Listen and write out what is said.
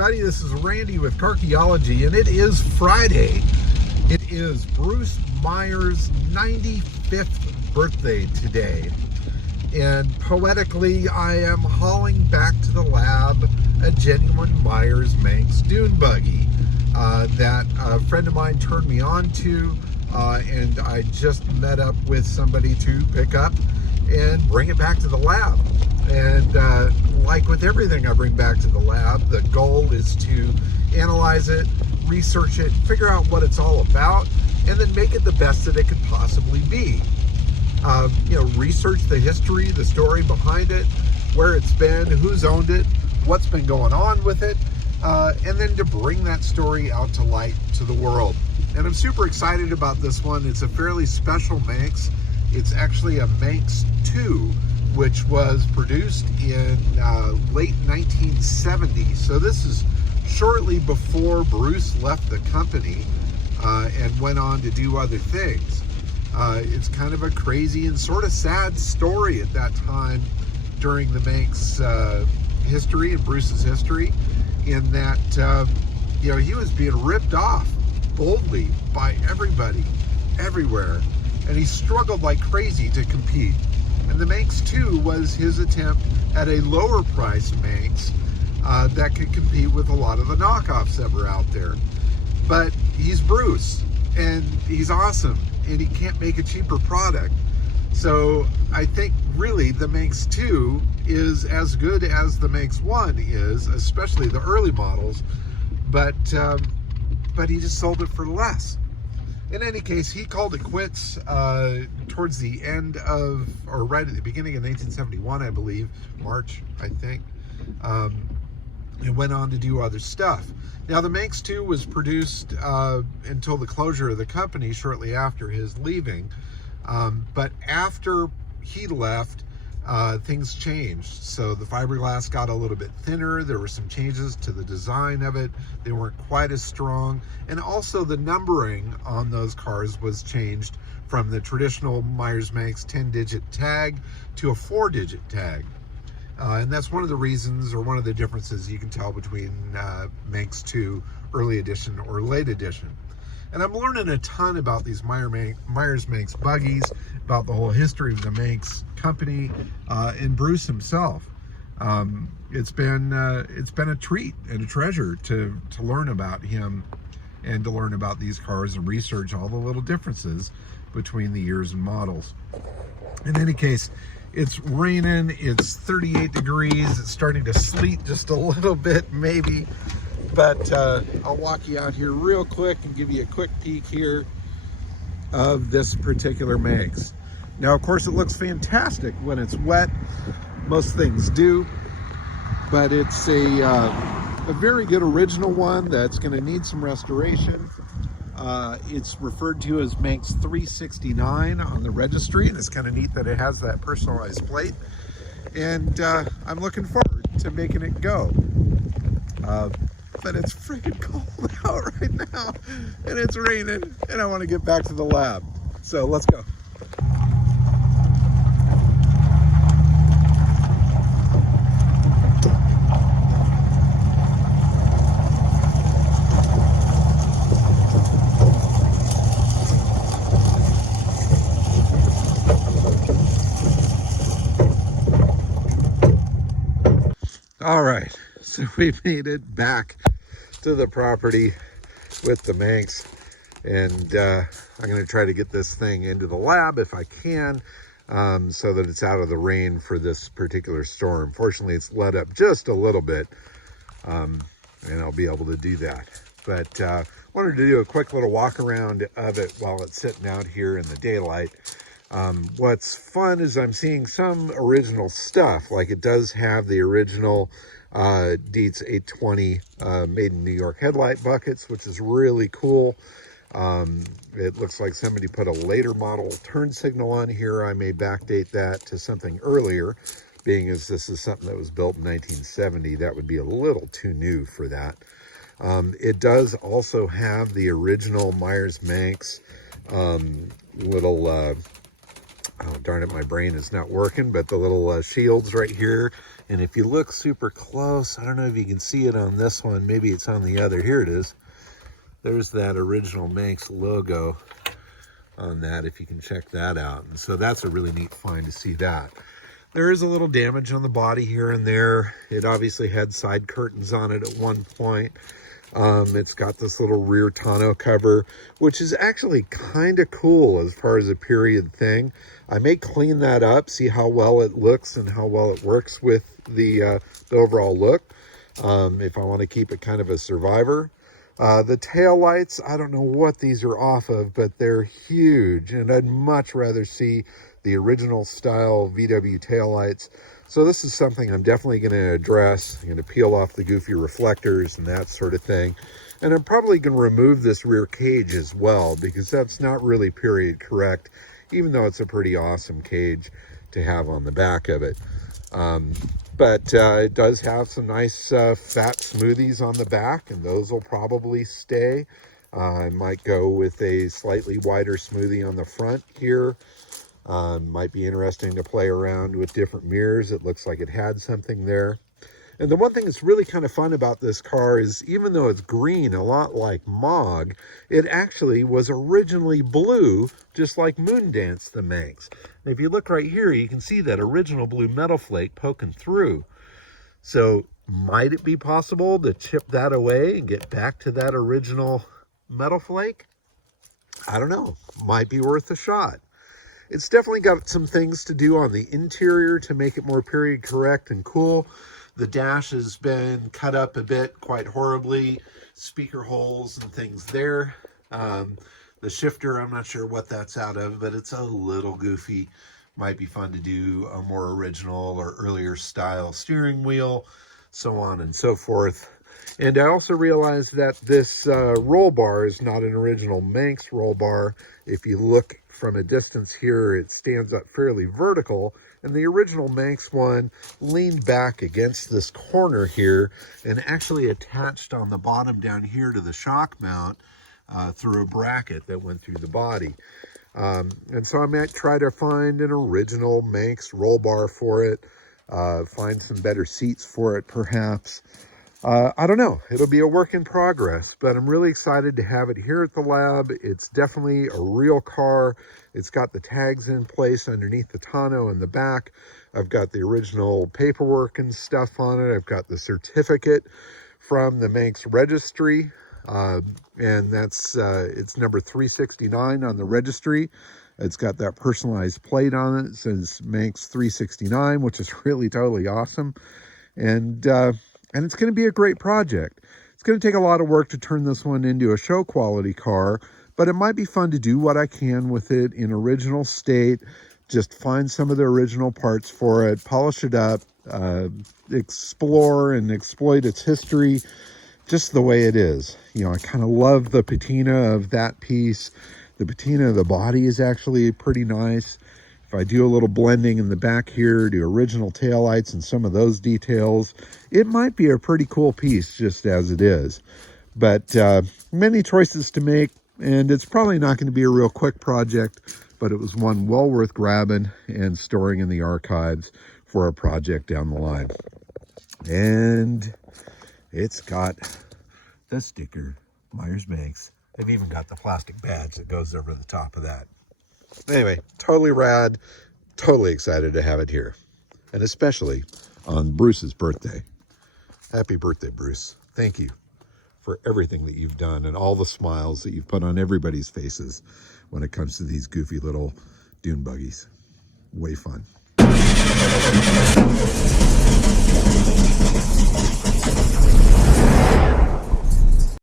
everybody. This is Randy with Carchaeology, and it is Friday. It is Bruce Meyers' 95th birthday today. And poetically, I am hauling back to the lab a genuine Meyers Manx dune buggy that a friend of mine turned me on to, and I just met up with somebody to pick up and bring it back to the lab. And like with everything I bring back to the lab, the goal is to analyze it, research it, figure out what it's all about, and then make it the best that it could possibly be. Research the history, the story behind it, where it's been, who's owned it, what's been going on with it, and then to bring that story out to light to the world. And I'm super excited about this one. It's a fairly special Manx. It's actually a Manx 2, which was produced in late 1970. So this is shortly before Bruce left the company and went on to do other things. It's kind of a crazy and sort of sad story at that time during the Manx history and Bruce's history, in that he was being ripped off boldly by everybody, everywhere, and he struggled like crazy to compete. And the Manx 2 was his attempt at a lower price Manx that could compete with a lot of the knockoffs that were out there. But he's Bruce, and he's awesome, and he can't make a cheaper product. So I think really the Manx 2 is as good as the Manx 1 is, especially the early models, but he just sold it for less. In any case, he called it quits towards the end of, or right at the beginning of 1971, I believe, March, I think, and went on to do other stuff. Now, the Manx 2 was produced until the closure of the company shortly after his leaving, but after he left, things changed. So the fiberglass got a little bit thinner. There were some changes to the design of it. They weren't quite as strong. And also the numbering on those cars was changed from the traditional Meyers Manx 10-digit tag to a 4-digit tag. And that's one of the reasons, or one of the differences you can tell between Manx 2 early edition or late edition. And I'm learning a ton about these Meyers Manx buggies, about the whole history of the Manx company, and Bruce himself. It's been a treat and a treasure to learn about him and to learn about these cars and research all the little differences between the years and models. In any case, it's raining, it's 38 degrees, it's starting to sleet just a little bit maybe, but I'll walk you out here real quick and give you a quick peek here of this particular Manx. Now, of course, it looks fantastic when it's wet. Most things do, but it's a very good original one that's going to need some restoration. It's referred to as Manx 369 on the registry, and it's kind of neat that it has that personalized plate. And I'm looking forward to making it go. But it's freaking cold out right now, and it's raining, and I want to get back to the lab. So let's go. All right, so we made it back to the property with the Manx, and I'm going to try to get this thing into the lab if I can, so that it's out of the rain for this particular storm. Fortunately, it's let up just a little bit, and I'll be able to do that. But wanted to do a quick little walk around of it while it's sitting out here in the daylight. What's fun is I'm seeing some original stuff, like it does have the original Dietz 820 made in New York headlight buckets, which is really cool. It looks like somebody put a later model turn signal on here. I may backdate that to something earlier, being as this is something that was built in 1970. That would be a little too new for that. It does also have the original Meyers Manx little darn it, my brain is not working, but the little shields right here. And if you look super close, I don't know if you can see it on this one, maybe it's on the other. Here it is. There's that original Manx logo on that, if you can check that out. And so that's a really neat find to see that. There is a little damage on the body here and there. It obviously had side curtains on it at one point. It's got this little rear tonneau cover, which is actually kind of cool as far as a period thing. I may clean that up, see how well it looks and how well it works with the overall look, if I want to keep it kind of a survivor. The tail lights, I don't know what these are off of, but they're huge, and I'd much rather see the original style VW tail lights. So this is something I'm definitely going to address. I'm going to peel off the goofy reflectors and that sort of thing. And I'm probably going to remove this rear cage as well, because that's not really period correct, even though it's a pretty awesome cage to have on the back of it. But it does have some nice fat smoothies on the back, and those will probably stay. I might go with a slightly wider smoothie on the front here. Might be interesting to play around with different mirrors. It looks like it had something there. And the one thing that's really kind of fun about this car is, even though it's green, a lot like Mog, it actually was originally blue, just like Moondance the Manx. And if you look right here, you can see that original blue metal flake poking through. So might it be possible to chip that away and get back to that original metal flake? I don't know. Might be worth a shot. It's definitely got some things to do on the interior to make it more period correct and cool. The dash has been cut up a bit, quite horribly. Speaker holes and things there. The shifter, I'm not sure what that's out of, but it's a little goofy. Might be fun to do a more original or earlier style steering wheel, so on and so forth. And I also realized that this roll bar is not an original Manx roll bar. If you look from a distance here, it stands up fairly vertical, and the original Manx one leaned back against this corner here and actually attached on the bottom down here to the shock mount through a bracket that went through the body. And so I might try to find an original Manx roll bar for it, find some better seats for it perhaps. I don't know. It'll be a work in progress, but I'm really excited to have it here at the lab. It's definitely a real car. It's got the tags in place underneath the tonneau in the back. I've got the original paperwork and stuff on it. I've got the certificate from the Manx registry, and that's it's number 369 on the registry. It's got that personalized plate on it. It says Manx 369, which is really totally awesome. And it's going to be a great project. It's going to take a lot of work to turn this one into a show quality car, but it might be fun to do what I can with it in original state, just find some of the original parts for it, polish it up, explore and exploit its history just the way it is. You know, I kind of love the patina of that piece. The patina of the body is actually pretty nice. If I do a little blending in the back here, do original taillights and some of those details, it might be a pretty cool piece just as it is. But many choices to make, and it's probably not going to be a real quick project, but it was one well worth grabbing and storing in the archives for a project down the line. And it's got the sticker, Meyers Manx. They've even got the plastic badge that goes over the top of that. Anyway, totally rad, totally excited to have it here. And especially on Bruce's birthday. Happy birthday, Bruce. Thank you for everything that you've done and all the smiles that you've put on everybody's faces when it comes to these goofy little dune buggies. Way fun.